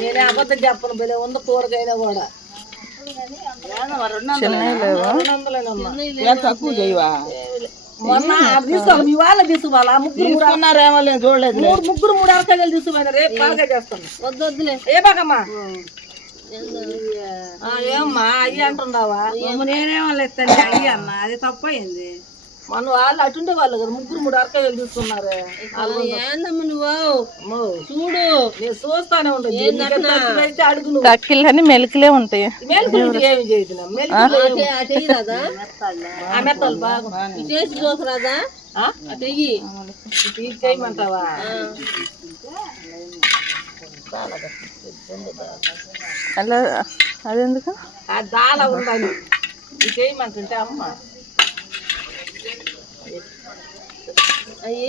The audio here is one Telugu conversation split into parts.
నేనే అబద్ధం చెప్పను బలే ఉంది కూరగాయన కూడా. తక్కువ చేయవా? మొన్న తీసుకోవాలి వాళ్ళ తీసుకోవాలా ముగ్గురు మూడు తీసుకున్నారేమో నేను చూడలేదు మూడు ముగ్గురు మూడు అరకాయలు తీసుకుపోయినా రేపు బాగా చేస్తాను. వద్దు వద్దులే ఏ బాగమ్మా ఏమ్మా అయ్యి అంటున్నావా? నేనేమో ఇస్తాను అయ్యి అన్న అది తప్పయింది. మన వాళ్ళు అటుండే వాళ్ళు కదా ముగ్గురు మూడు అరకాయలు తీసుకున్నారు ఏందమ్మ నువ్వు? చూడు. నేను చూస్తానే ఉండదు అయితే అడుగు నువ్వు. కక్కిళ్ళని మెలికలే ఉంటాయి. మెలుగులు ఏమి చేయదు మెత్తలు ఇటు వేసి చూసరాదా ఆ? అటు వెయ్యి ఇది చేయమంటావా? అలా అదెందుకు? ఆ దాల ఉండాలి. ఇది చేయమంటుంటే అమ్మ. అయ్యి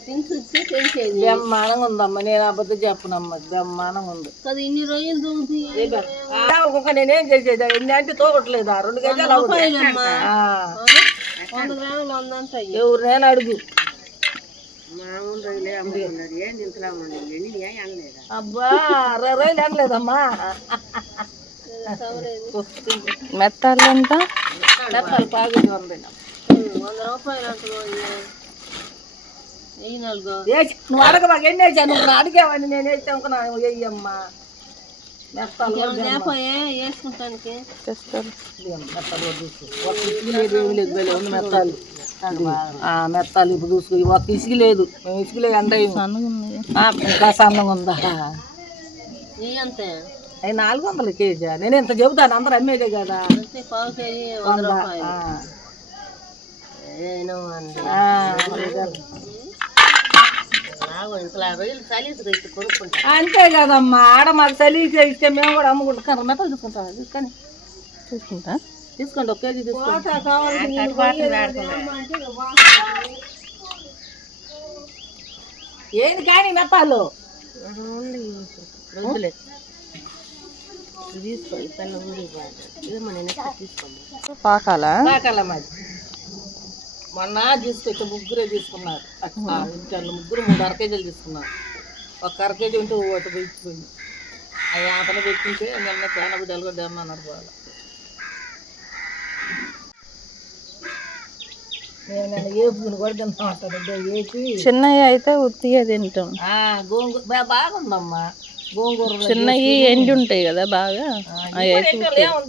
తినిసి తెలిసేది ఉందమ్మ నేను అబద్ధం చెప్పనమ్మ బ్రహ్మాండంగా ఉంది. కదా ఇన్ని రోజులు ఇంకొక నేనేం చేసేది? ఎన్ని అంటే తోగట్లేదా రెండు గజాలు అవుతాయి. రూపాయలమ్మా. ఆ, వంద గ్రాములు వంద అంటాయి ఎవరినైనా అడుగు. అబ్బా అరవై రోజులు అనలేదమ్మా. మెత్తాలు ఎంత? మెత్తలు వంద రూపాయలు అంటున్నావు నువ్వు అడగబాక ఎన్ని వేసాను నువ్వు అడిగావని నేను వేసి అనుకున్నాను వెయ్యమ్మా మెత్తలు మెత్తలు ఇప్పుడు చూసుకో. ఒక ఇసుక లేదు. మేము ఇసుక లేదు ఉన్నాయి ఇంకా సన్నంగా ఉందా? అవి నాలుగు వందల కేజీ నేను ఇంత చెబుతాను. అందరు అమ్మేదే కదా. అంతే పావు కేజీ వంద రూపాయలు ఆ, ఏనో అండి ఆ, అదే కదా. ఇంతలా రోజులు చలిసి రైతు కొనుక్కుంటా అంతే కదమ్మా. ఆడ మాకు చలి ఇస్తే మేము కూడా అమ్ముకుంటాం. మెత్తలు తీసుకుంటాం తీసుకొని చూసుకుంటా. తీసుకోండి ఒక కేజీ తీసుకోండి ఏంది కానీ మెత్తాలు? తీసుకో పాకాలా? పాకాల మాది. మొన్న తీసుకొచ్చి ముగ్గురే తీసుకున్నారు. ఆ ఇంట్లో ముగ్గురు మూడు అర కేజీలు తీసుకున్నారు ఒక అర కేజీ ఉంటే ఒకటి పెట్టిపోయింది అవి ఆటలు పెట్టింటే నిన్న చాలా బిడ్డలు కూడా తెమ్మన్నారు బాగా. చిన్నవి అయితే ఉత్తిగా తింటాం. ఆ, గోంగూర బా- బాగుందమ్మా గోంగూర చిన్నవి ఎండి ఉంటాయి కదా బాగా.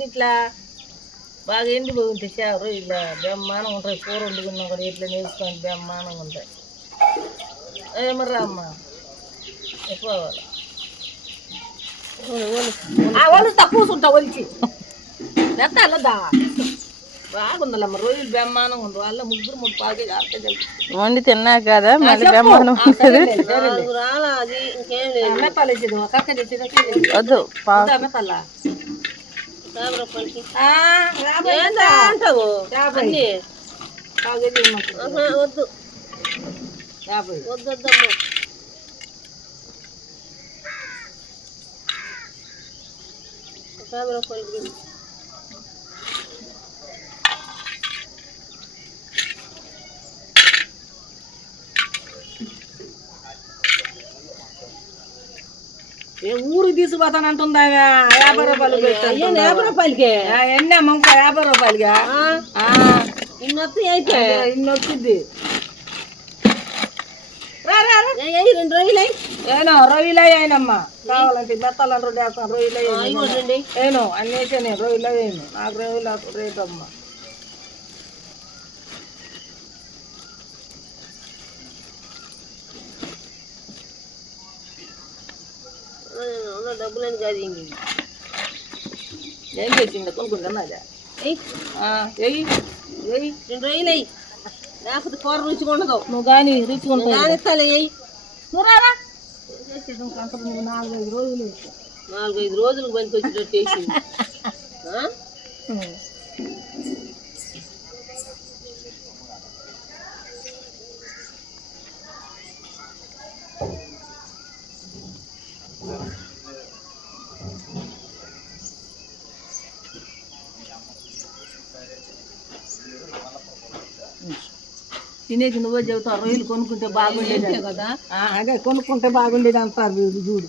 ఇట్లా? బాగా ఎండిపోయి ఉంటాయి చారు ఇట్లా బ్రహ్మాండం ఉంటాయి కూర వండుకున్నా కూడా ఇట్లా నేర్చుకొని బ్రహ్మాండంగా ఉంటాయి ఏమర్రా అమ్మ. ఎక్కువాలి తక్కువ ఉంటా ఒలిచి. ఎంత అల్లదా? బాగుందమ్మా రోజులు బ్రహ్మాండంగా ఉంది. వాళ్ళ ముగ్గురు పాకే ఆడితే వండి తిన్నా కదా మళ్ళీ బ్రహ్మాండం ఉంటుంది. ఇంకేం లేదు. వేసేది కక్క చేసేది వద్దు పా మెత్తల్లా వద్దు యాభై వద్దు వద్దమ్మ ఒక యాభై రూపాయలకి ఇవ్వు. ఏ ఊరికి తీసుకుపోతాను అంటుందా యాభై రూపాయలు అయ్యో యాభై రూపాయలకి? ఎన్ని అమ్మ ఇంకో యాభై రూపాయలుగా ఆ, ఆ, ఇన్ని వస్తాయి అయితే అదే ఇన్ని వచ్చింది రా రా రా. ఏ, ఏ, రెండు అయ్యి. ఏనో రొయ్యలు అయినమ్మా కావాలంటే బెత్తాలని రెండు వేస్తాను రొయ్యలు అయ్యాను ఏను అన్ని వేసా నేను రొయ్యలు అయ్యాను నాకు రొయ్యలు రేట్ ఉన్న డబ్బులని కాదు ఇంక ఏం ఎయ్యి ఎయ్యి రెండు రోజులు అయ్యి లేకపోతే కూర రుచిగా ఉండదు నువ్వు కానీ రుచిగా అయ్యి నువ్వు రారా నాలుగైదు రోజులు నాలుగైదు రోజులకు పనికి వచ్చేటట్టు వేసింది ఆ? తినేకి నువ్వే చెబుతావు రొయ్యలు కొనుక్కుంటే బాగుండేది కదా. అదే కొనుక్కుంటే బాగుండేది అంటారు చూడు.